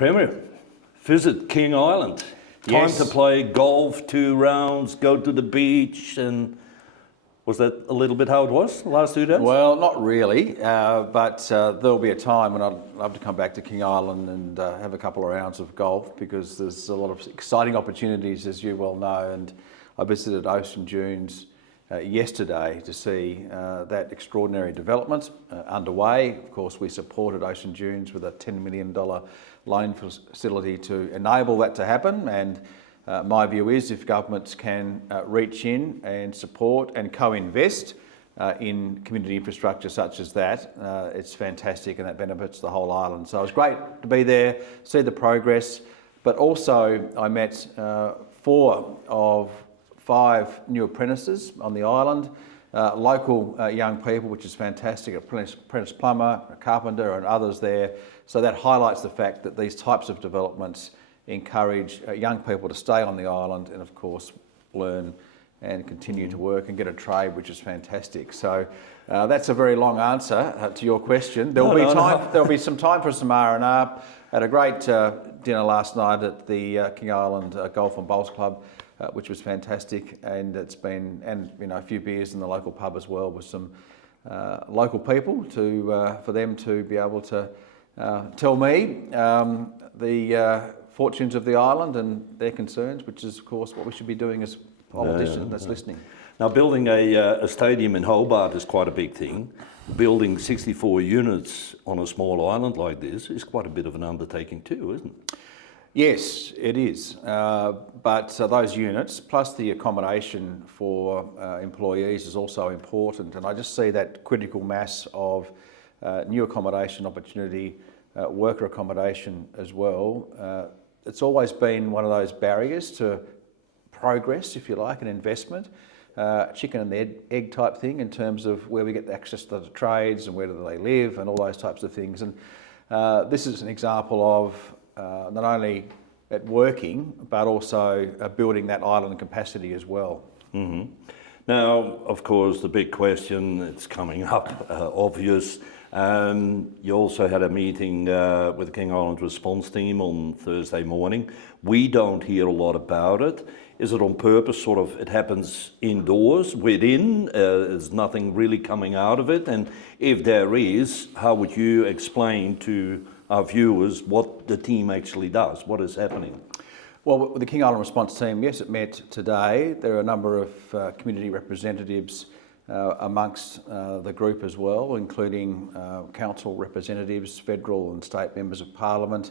Premier, visit King Island. Time Yes. to play golf, 2 rounds, go to the beach, and was that a little bit how it was the last 2 days? Well, not really, but there'll be a time when I'd love to come back to King Island and have a couple of rounds of golf, because there's a lot of exciting opportunities, as you well know. And I visited Ocean Dunes yesterday to see that extraordinary development underway. Of course, we supported Ocean Dunes with a $10 million loan facility to enable that to happen. And my view is, if governments can reach in and support and co-invest in community infrastructure such as that, it's fantastic, and that benefits the whole island. So it was great to be there, see the progress, but also I met 4 of 5 new apprentices on the island, local young people, which is fantastic, apprentice plumber, a carpenter and others there. So that highlights the fact that these types of developments encourage young people to stay on the island and, of course, learn and continue to work and get a trade, which is fantastic. So that's a very long answer to your question. There'll be some time for some R&R. Had a great dinner last night at the King Island Golf and Bowls Club, which was fantastic, and it's been, and a few beers in the local pub as well, with some local people for them to be able to tell me the fortunes of the island and their concerns, which is of course what we should be doing as politicians that's listening. Now, building a stadium in Hobart is quite a big thing. Building 64 units on a small island like this is quite a bit of an undertaking too, isn't it? Yes, it is. But those units, plus the accommodation for employees, is also important. And I just see that critical mass of new accommodation opportunity, worker accommodation as well. It's always been one of those barriers to progress, if you like, and investment. Chicken and the egg type thing, in terms of where we get access to the trades and where do they live and all those types of things. And this is an example of not only at working, but also building that island capacity as well. Mm-hmm. Now, of course, the big question that's coming up, obvious. You also had a meeting with the King Island response team on Thursday morning. We don't hear a lot about it. Is it on purpose, sort of, it happens indoors, within, there's nothing really coming out of it? And if there is, how would you explain to our viewers what the team actually does, what is happening? Well, with the King Island response team, yes, it met today. There are a number of community representatives amongst the group as well, including council representatives, federal and state members of parliament,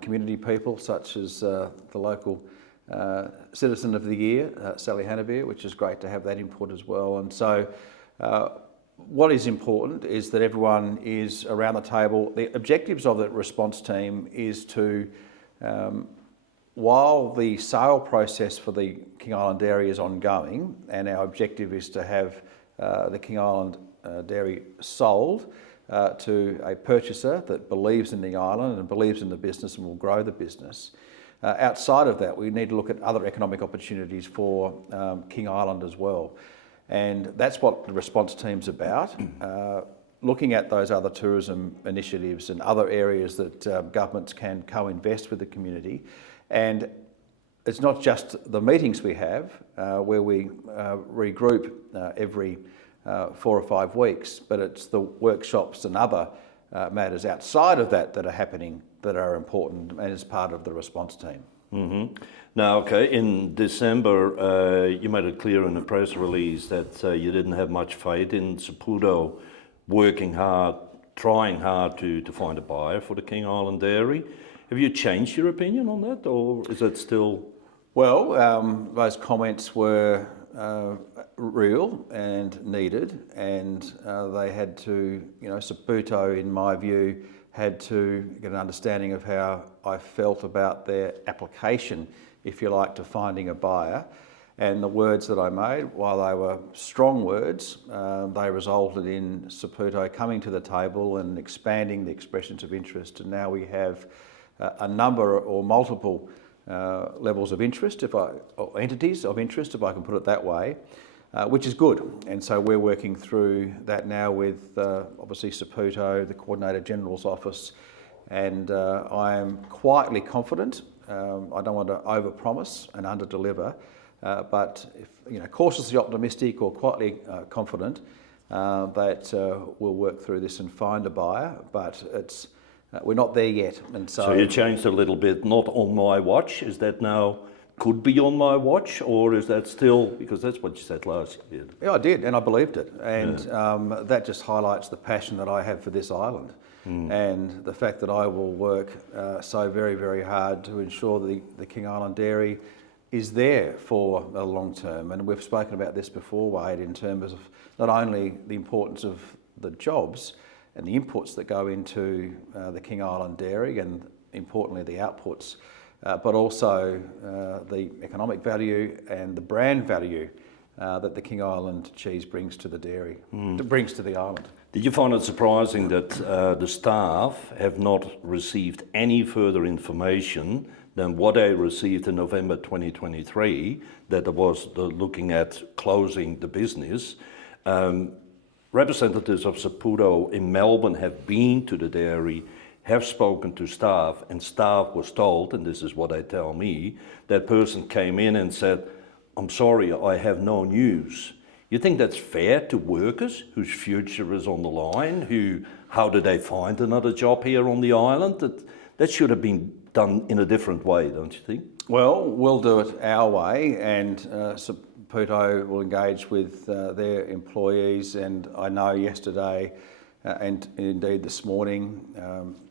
community people such as the local Citizen of the Year, Sally Hannavere, which is great to have that input as well. And so what is important is that everyone is around the table. The objectives of the response team is to, while the sale process for the King Island Dairy is ongoing, and our objective is to have the King Island Dairy sold to a purchaser that believes in the island and believes in the business and will grow the business. Outside of that, we need to look at other economic opportunities for King Island as well. And that's what the response team's about, looking at those other tourism initiatives and other areas that governments can co-invest with the community. And it's not just the meetings we have, where we regroup every 4 or 5 weeks, but it's the workshops and other matters outside of that that are happening that are important and is part of the response team. Mm-hmm. Now, okay, in December, you made it clear in a press release that you didn't have much faith in Saputo working hard, trying hard to find a buyer for the King Island Dairy. Have you changed your opinion on that, or is it still? Well, those comments were real and needed, and they had to, Saputo, in my view, had to get an understanding of how I felt about their application, if you like, to finding a buyer. And the words that I made, while they were strong words, they resulted in Saputo coming to the table and expanding the expressions of interest. And now we have a number or multiple levels of interest, or entities of interest, if I can put it that way, which is good. And so we're working through that now with obviously Saputo, the Coordinator General's Office, And I am quietly confident. I don't want to overpromise and underdeliver, but cautiously optimistic or quietly confident that we'll work through this and find a buyer. But we're not there yet, and So you changed a little bit. Not on my watch. Is that now? Could be on my watch, or is that still, because that's what you said last year? Yeah, I did, and I believed it, and that just highlights the passion that I have for this island, and the fact that I will work so very, very hard to ensure that the King Island Dairy is there for a long term. And we've spoken about this before, Wade, in terms of not only the importance of the jobs and the inputs that go into the King Island Dairy, and importantly the outputs, but also the economic value and the brand value that the King Island cheese brings to the dairy, brings to the island. Did you find it surprising that the staff have not received any further information than what they received in November 2023, that there was looking at closing the business? Representatives of Saputo in Melbourne have been to the dairy, have spoken to staff, and staff was told, and this is what they tell me, that person came in and said, "I'm sorry, I have no news." You think that's fair to workers whose future is on the line? How do they find another job here on the island? That should have been done in a different way, don't you think? Well, we'll do it our way, and Saputo will engage with their employees. And I know yesterday, and indeed this morning,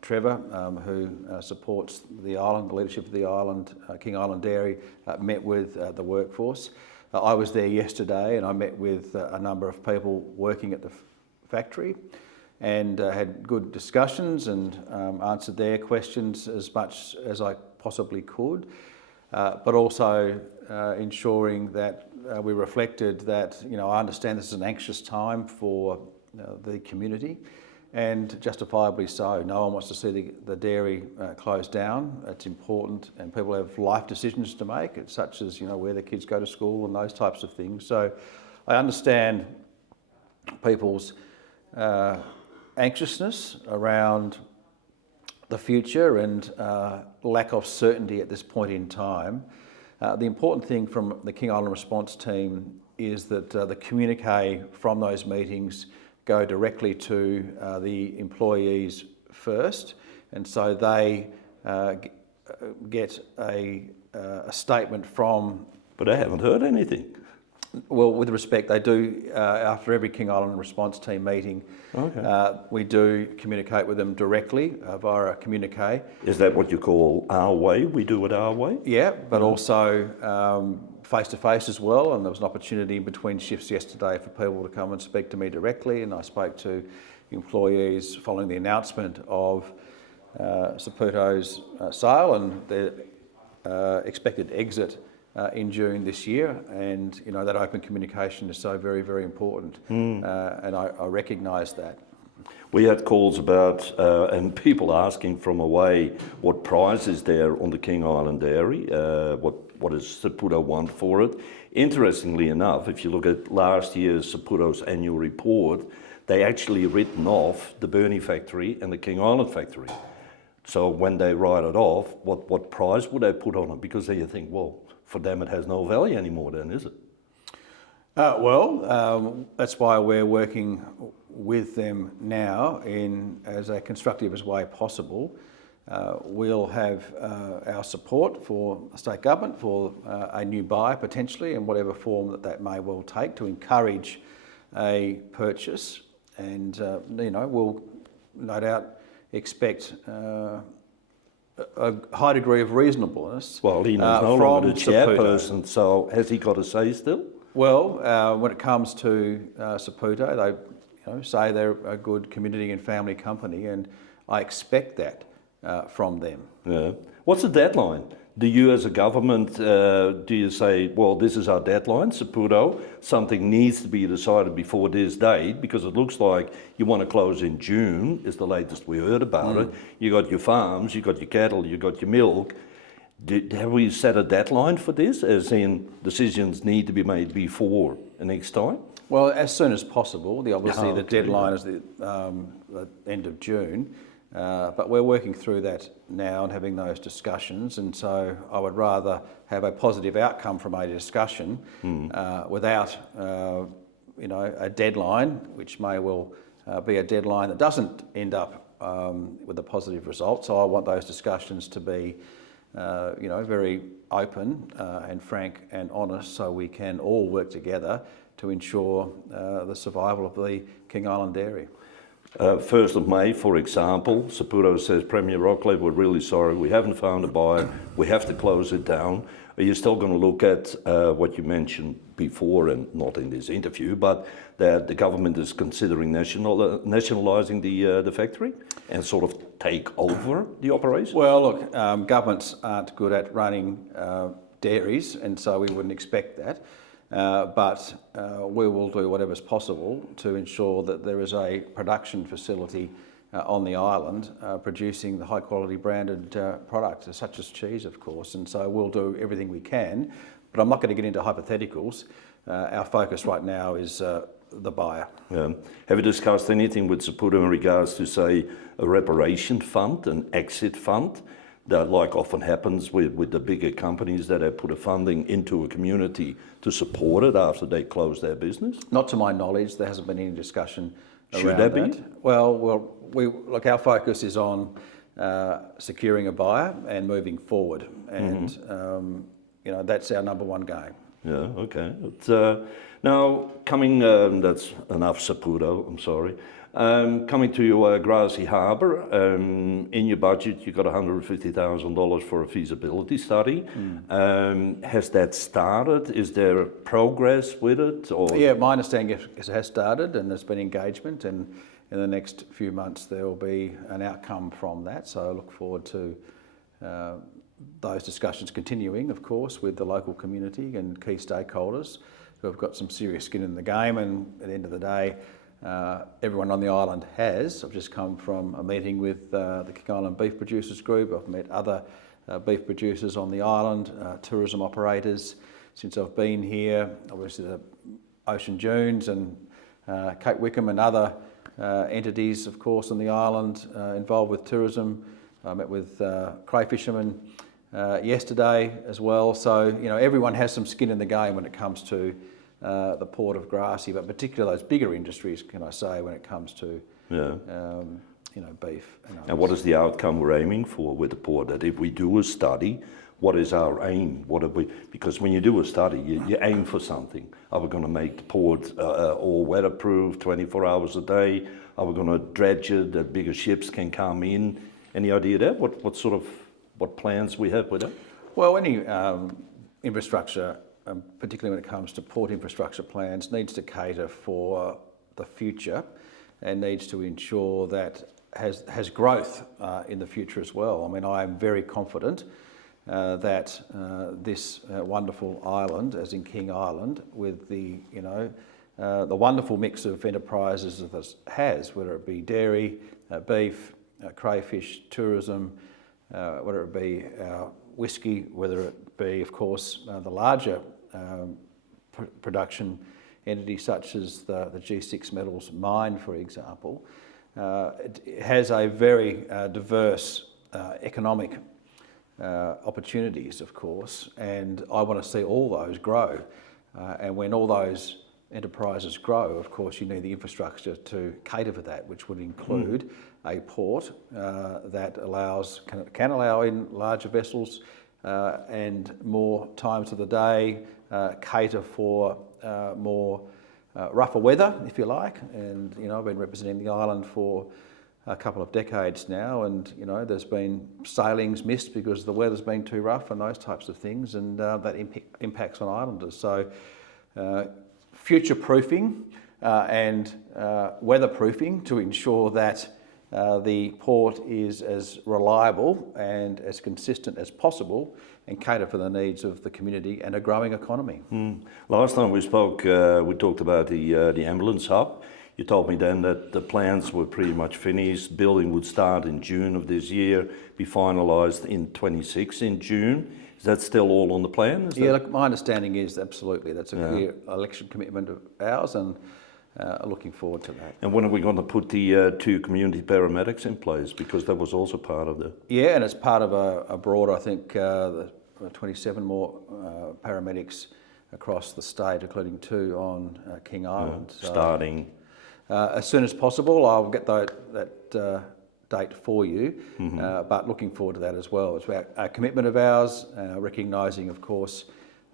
Trevor, who supports the island, the leadership of the island, King Island Dairy, met with the workforce. I was there yesterday, and I met with a number of people working at the factory, and had good discussions and answered their questions as much as I possibly could, but also ensuring that we reflected that, I understand this is an anxious time for the community, and justifiably so. No one wants to see the dairy closed down. It's important, and people have life decisions to make, such as where their kids go to school and those types of things. So I understand people's anxiousness around the future and lack of certainty at this point in time. The important thing from the King Island response team is that the communique from those meetings go directly to the employees first, and so they get a statement from... But I haven't heard anything. Well, with respect, they do, after every King Island response team meeting, we do communicate with them directly via a communique. Is that what you call our way? We do it our way? Yeah, but also face-to-face as well, and there was an opportunity between shifts yesterday for people to come and speak to me directly, and I spoke to employees following the announcement of Saputo's sale and their expected exit in June this year, and that open communication is so very, very important, and I recognise that. We had calls about, and people asking from away, what price is there on the King Island Dairy, what does Saputo want for it. Interestingly enough, if you look at last year's Saputo's annual report, they actually written off the Burnie factory and the King Island factory. So when they write it off, what price would they put on it? Because then you think, well, for them it has no value anymore then, is it? That's why we're working with them now in as a constructive as way possible. We'll have our support for the state government for a new buyer potentially, in whatever form that may well take, to encourage a purchase, and we'll no doubt expect a high degree of reasonableness. Well, he's no longer the chairperson, so has he got a say still? Well, when it comes to Saputo, they say they're a good community and family company, and I expect that from them. Yeah. What's the deadline? Do you as a government, do you say, well, this is our deadline, Saputo, something needs to be decided before this date, because it looks like you want to close in June, is the latest we heard about it. You got your farms, you got your cattle, you got your milk. Have we set a deadline for this, as in decisions need to be made before the next time? Well, as soon as possible. Obviously, the deadline is the end of June. But we're working through that now and having those discussions, and so I would rather have a positive outcome from a discussion without a deadline, which may well be a deadline that doesn't end up with a positive result. So I want those discussions to be very open and frank and honest, so we can all work together to ensure the survival of the King Island dairy. 1st of May, for example, Saputo says, Premier Rockliff, we're really sorry, we haven't found a buyer, we have to close it down. Are you still going to look at what you mentioned before, and not in this interview, but that the government is considering nationalising the factory and sort of take over the operation? Well, look, governments aren't good at running dairies, and so we wouldn't expect that. But we will do whatever's possible to ensure that there is a production facility on the island producing the high quality branded products, such as cheese, of course. And so we'll do everything we can, but I'm not going to get into hypotheticals. Our focus right now is the buyer. Have you discussed anything with Saputo in regards to, say, a reparation fund, an exit fund? That, like often happens with the bigger companies, that have put a funding into a community to support it after they close their business? Not to my knowledge, there hasn't been any discussion around Should there that. be? Well, look, our focus is on securing a buyer and moving forward, and that's our number one game. Yeah, okay. Now, coming, that's enough Saputo, I'm sorry. Coming to your Grassy Harbour, in your budget you've got $150,000 for a feasibility study. Has that started? Is there progress with it? Or? Yeah, my understanding is it has started and there's been engagement, and in the next few months there will be an outcome from that. So I look forward to those discussions continuing, of course, with the local community and key stakeholders who have got some serious skin in the game, and at the end of the day, everyone on the island has. I've just come from a meeting with the King Island Beef Producers Group. I've met other beef producers on the island, tourism operators since I've been here. Obviously the Ocean Dunes and Cape Wickham and other entities, of course, on the island involved with tourism. I met with crayfishermen yesterday as well. So, everyone has some skin in the game when it comes to the Port of Grassy, but particularly those bigger industries, can I say, when it comes to beef. And what is the outcome we're aiming for with the port? That if we do a study, what is our aim? Because when you do a study, you aim for something. Are we going to make the port all weatherproof, 24 hours a day? Are we going to dredge it that bigger ships can come in? Any idea there? What plans we have with it? Well, any infrastructure, particularly when it comes to port infrastructure plans, needs to cater for the future and needs to ensure that has growth in the future as well. I mean, I am very confident that this wonderful island, as in King Island, with the wonderful mix of enterprises that it has, whether it be dairy, beef, crayfish, tourism, whether it be whisky, whether it be, of course, the larger production entities such as the G6 Metals mine, for example. It has a very diverse economic opportunities, of course, and I want to see all those grow. And when all those enterprises grow, of course, you need the infrastructure to cater for that, which would include a port that can allow in larger vessels and more times of the day, cater for more rougher weather, if you like. And I've been representing the island for a couple of decades now, and there's been sailings missed because the weather's been too rough and those types of things, and that impacts on islanders. So future proofing and weatherproofing to ensure that the port is as reliable and as consistent as possible and cater for the needs of the community and a growing economy. Last time we spoke, we talked about the ambulance hub. You told me then that the plans were pretty much finished. Building would start in June of this year, be finalised in 26 in June. Is that still all on the plan? Look, my understanding is absolutely. That's a clear election commitment of ours, and looking forward to that. And when are we going to put the 2 community paramedics in place? Because that was also part of the... Yeah, and it's part of a broader, I think, the 27 more paramedics across the state, including 2 on King Island. So, starting... as soon as possible. I'll get that date for you, but looking forward to that as well. It's about a commitment of ours, recognising, of course,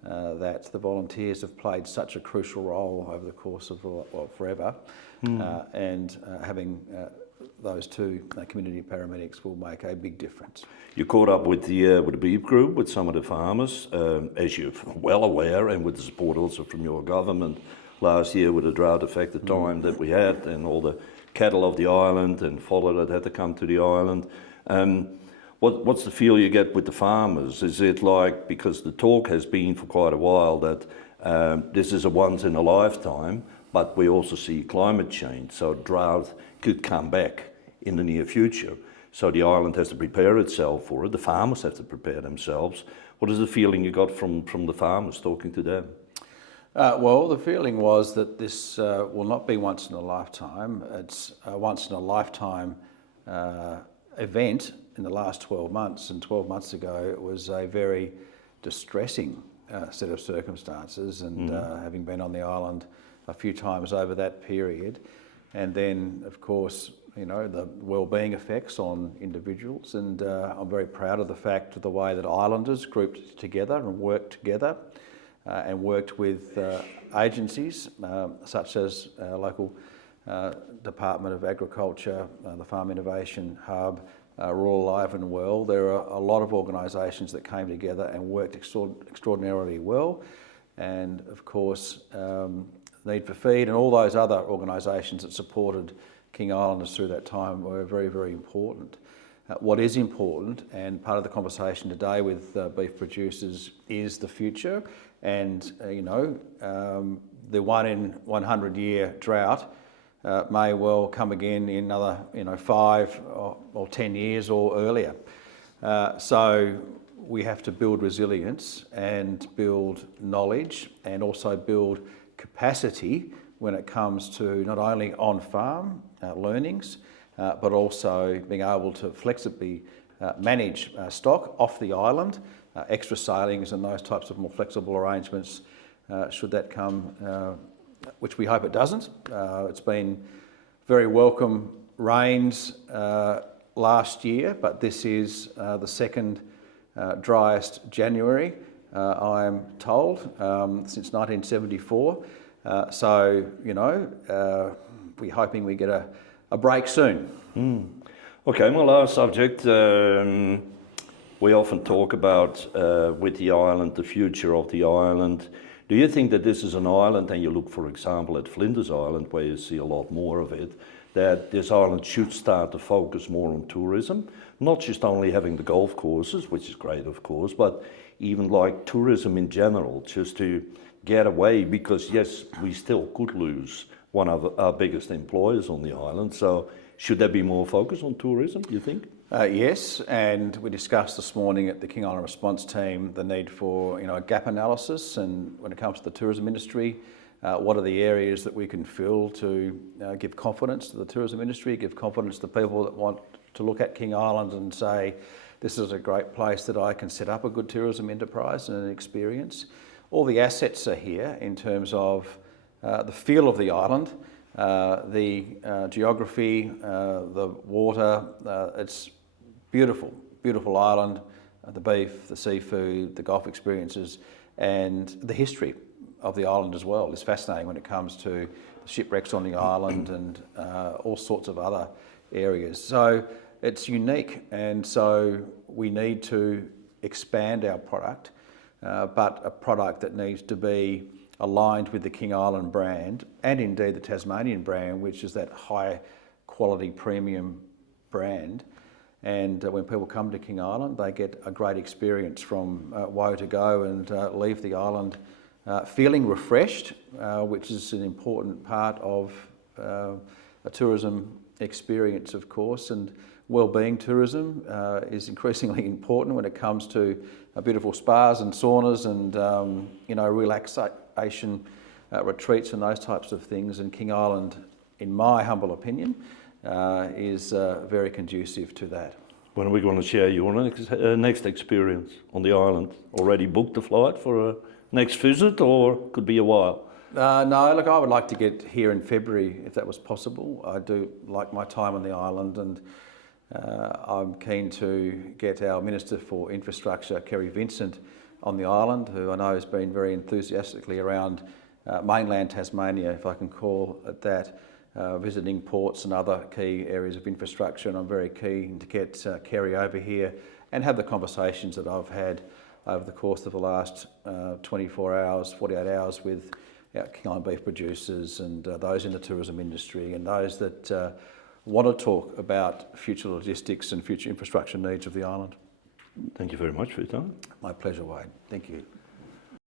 that the volunteers have played such a crucial role over the course of, forever, and having those 2 community paramedics will make a big difference. You caught up with the beef group, with some of the farmers, as you're well aware, and with the support also from your government last year with the drought-affected time that we had, and all the cattle of the island and fodder that had to come to the island. What's the feel you get with the farmers? Is it like, because the talk has been for quite a while that this is a once in a lifetime, but we also see climate change, so drought could come back in the near future. So the island has to prepare itself for it. The farmers have to prepare themselves. What is the feeling you got from the farmers talking to them? Well, the feeling was that this will not be once in a lifetime. It's a once in a lifetime event in the last 12 months. And 12 months ago, it was a very distressing set of circumstances. And having been on the island a few times over that period, and then, of course, you know, the well-being effects on individuals. And I'm very proud of the fact of the way that islanders grouped together and worked together. And worked with agencies such as local Department of Agriculture, the Farm Innovation Hub, Rural Alive and Well. There are a lot of organisations that came together and worked extraordinarily well. And of course, Need for Feed and all those other organisations that supported King Islanders through that time were very, very important. What is important, and part of the conversation today with beef producers, is the future. And, the 1 in 100 year drought may well come again in another, 5 or 10 years or earlier. So we have to build resilience and build knowledge and also build capacity when it comes to not only on-farm learnings, but also being able to flexibly manage stock off the island, extra sailings and those types of more flexible arrangements, should that come, which we hope it doesn't. It's been very welcome rains last year, but this is the second driest January, I am told, since 1974. So, we're hoping we get a break soon. Okay, my last subject. We often talk about with the island, the future of the island. Do you think that this is an island, and you look, for example, at Flinders Island, where you see a lot more of it, that this island should start to focus more on tourism, not just only having the golf courses, which is great, of course, but even like tourism in general, just to get away, because yes, we still could lose one of our biggest employers on the island. So should there be more focus on tourism, do you think? Yes, and we discussed this morning at the King Island Response Team the need for a gap analysis, and when it comes to the tourism industry, what are the areas that we can fill to give confidence to the tourism industry, give confidence to people that want to look at King Island and say, this is a great place that I can set up a good tourism enterprise and an experience. All the assets are here in terms of the feel of the island, the geography, the water. It's beautiful, beautiful island, the beef, the seafood, the golf experiences, and the history of the island as well is fascinating when it comes to the shipwrecks on the island and all sorts of other areas. So it's unique, and so we need to expand our product, but a product that needs to be aligned with the King Island brand, and indeed the Tasmanian brand, which is that high quality premium brand. And when people come to King Island, they get a great experience from woe to go and leave the island feeling refreshed, which is an important part of a tourism experience, of course. And wellbeing tourism is increasingly important when it comes to beautiful spas and saunas and relaxation retreats and those types of things. And King Island, in my humble opinion, is very conducive to that. When are we going to share your next experience on the island? Already booked the flight for a next visit, or could be a while? No, look, I would like to get here in February if that was possible. I do like my time on the island, and I'm keen to get our Minister for Infrastructure, Kerry Vincent, on the island, who I know has been very enthusiastically around mainland Tasmania, if I can call it that, visiting ports and other key areas of infrastructure. And I'm very keen to get Kerry over here and have the conversations that I've had over the course of the last 24 hours, 48 hours with our King Island beef producers and those in the tourism industry and those that want to talk about future logistics and future infrastructure needs of the island. Thank you very much for your time. My pleasure, Wade. Thank you.